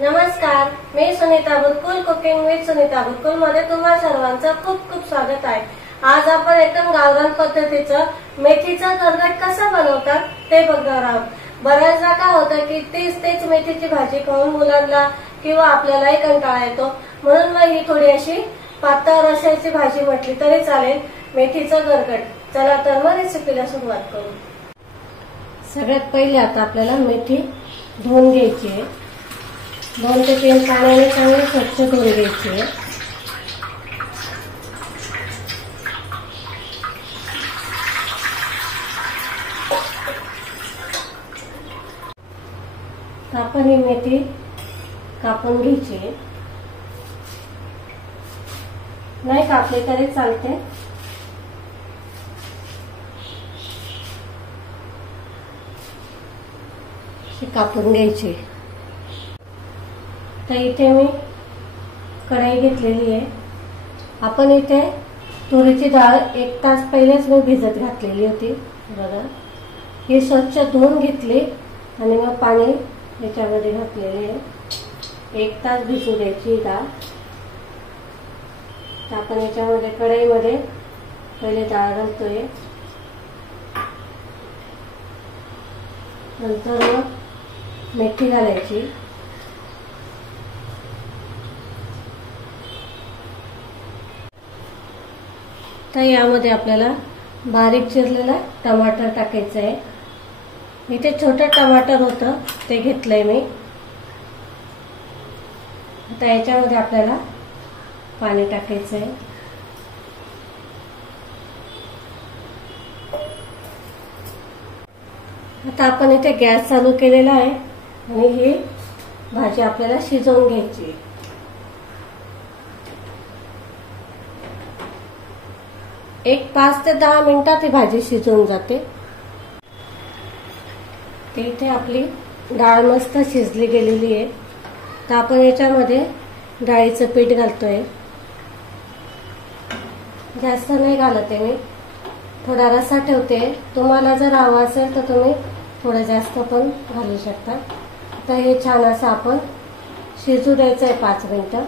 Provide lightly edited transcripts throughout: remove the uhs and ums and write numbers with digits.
नमस्कार, मी Sunita बुरकुल cooking with Sunita बुरकुल मध्ये तुम्हा सर्वांचं खूप खूप स्वागत आहे। आज आपण एकदम गावरान पद्धतीचं मेथीचा गरगट कसा बनवतात ते बघणार आहोत। बऱ्याचदा काय होतं की तेच मेथीची भाजी खाऊन मुलांना किंवा आपल्यालाही कंटाळा येतो, म्हणून मग ही थोडी अशी पातळ रस्याची भाजी म्हटली तरी चालेल, मेथीचा गरगट। चला तर मग रेसिपीला सुरुवात करू। सगळ्यात पहिले आता आपल्याला मेथी धुवून घ्यायची आहे। 2 ते 3 पाण्याने चांगले स्वच्छ धुवून घ्यायची आहे। आपण ही मेथी कापून घ्यायची आहे, नाही कापली तरी चालते। कापून घ्यायची। तर इथे मी कढई घेतलेली आहे। आपण इथे तुरीची डाळ 1 तास पहिलेच मी भिजत घातलेली होती। बघा, ही स्वच्छ धुवून घेतली आणि मग पाणी याच्यामध्ये घातलेले आहे। 1 तास भिजू द्यायची डाळ। तर आपण याच्यामध्ये कढईमध्ये पहिले डाळ घालतोय, नंतर मग मेथी घालायची। तर यामध्ये आपल्याला बारीक चिरलेला टमाटर टाकायचं आहे। इथे छोटं टमाटर होतं ते घेतलंय मी। आता याच्यामध्ये आपल्याला पाणी टाकायचं आहे। आता आपण इथे गॅस चालू केलेला आहे आणि ही भाजी आपल्याला शिजवून घ्यायची। एक 5 ते 10 मिनिटात ही भाजी शिजून जाते। ते इथे आपली डाळ मस्त शिजली गेलेली आहे। तर आपण याच्यामध्ये डाळीचं पीठ घालतोय। जास्त नाही घालत आहे मी, थोडा रस्सा ठेवते। तुम्हाला जर हवा असेल तर तुम्ही थोडं जास्त पण घालू शकता। आता हे छान असं आपण शिजू द्यायचं आहे 5 मिनिटं।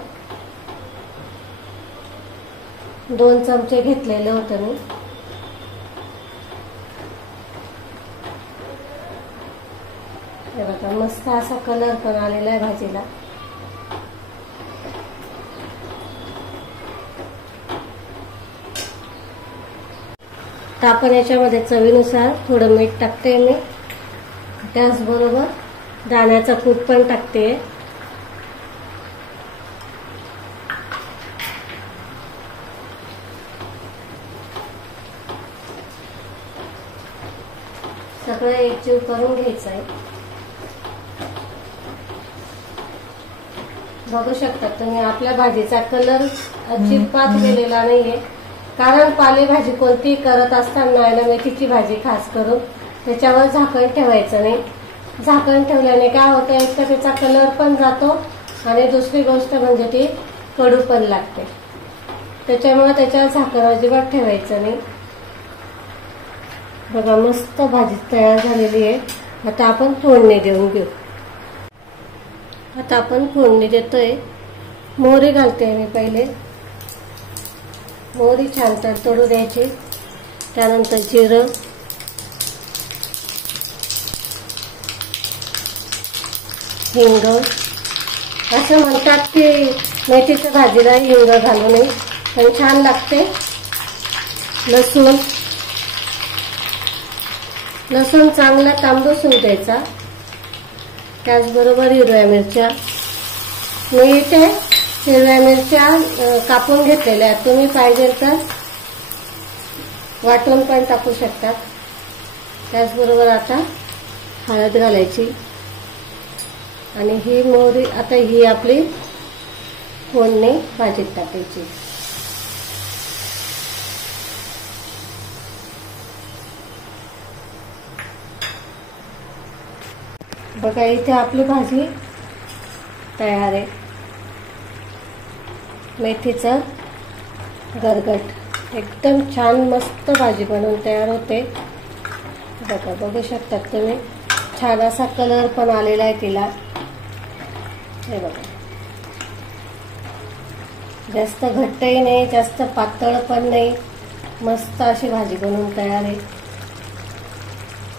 2 चमचे घेतलेले होते मी। हे बघा, मस्त असा कलर पण आलेला आहे भाजीला। तर आपण याच्यामध्ये चवीनुसार थोडं मीठ टाकते मी, त्याचबरोबर दाण्याचा कूट पण टाकते। सगळं एकजीव करून घ्यायचं आहे। बघू शकता तुम्ही, आपल्या भाजीचा कलर अजिबात गेलेला नाहीये। कारण पालेभाजी कोणती करत असताना आहे ना, मेथीची भाजी खास करून त्याच्यावर झाकण ठेवायचं नाही। झाकण ठेवल्याने काय होतं, एक तर त्याचा कलर पण जातो आणि दुसरी गोष्ट म्हणजे ती कडू पण लागते। त्याच्यामुळे त्याच्यावर झाकण अजिबात ठेवायचं नाही। बघा, मस्त भाजी तयार झालेली आहे। आता आपण फोडणी देऊन घेऊ। आता आपण फोडणी देतोय। मोहरी घालते मी पहिले। मोहरी छान तडतडू द्यायची, त्यानंतर जिरं, हिंग। असं म्हणतात की मेथीच्या भाजीला हिंग घालू नये, पण छान लागते। लसूण चांगला तांबूसून द्यायचा, त्याचबरोबर हिरव्या मिरच्या। मी इथे हिरव्या मिरच्या कापून घेतलेल्या आहेत, तुम्ही पाहिजे तर वाटून पण टाकू शकतात। त्याचबरोबर आता हळद घालायची आणि ही मोहरी, आता ही आपली फोडणी भाजीत टाकायची। बघा, इथे आपली भाजी तयार आहे। मेथीचा गरगट एकदम छान मस्त भाजी बनवून तयार होते। बघा, बघू शकता तुम्ही, छान असा कलर पण आलेला आहे तिला। हे बघा, जास्त घट्टही नाही जास्त पातळ पण नाही, मस्त अशी भाजी बनवून तयार आहे.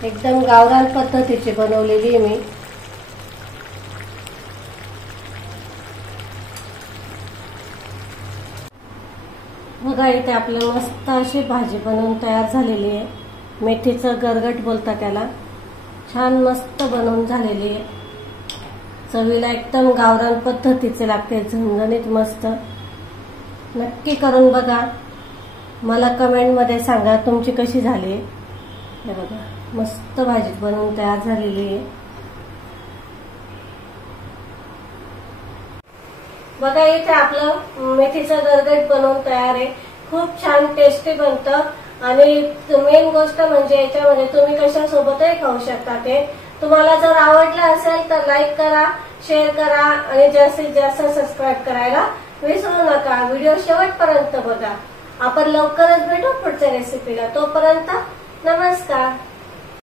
एकदम गावरान पद्धतीची बनवलेली आहे मी. बघा इथे आपलं मस्त अशी भाजी बनवून तयार झालेली आहे. मेथीचं गरगट बोलतात त्याला. छान मस्त बनवून झालेली आहे. चवीला एकदम गावरान पद्धतीचे लागते, झणझणीत मस्त. नक्की करून बघा, मला कमेंट मध्ये सांगा तुमची कशी झाली. हे बघा मस्त भाजी बनवून तयार झालेली आहे. बघा इथे आपलं मेथीचं गरगट बनवून तयार आहे. खूप छान टेस्टी बनतं आणि मेन गोष्ट म्हणजे याच्यामध्ये तुम्ही कशासोबतही खाऊ शकता. ते तुम्हाला जर आवडलं असेल तर लाईक करा, शेअर करा आणि जास्तीत जास्त सबस्क्राईब करायला विसरू नका. व्हिडिओ शेवटपर्यंत बघा. आपण लवकरच भेटू पुढच्या रेसिपीला. तोपर्यंत नमस्कार.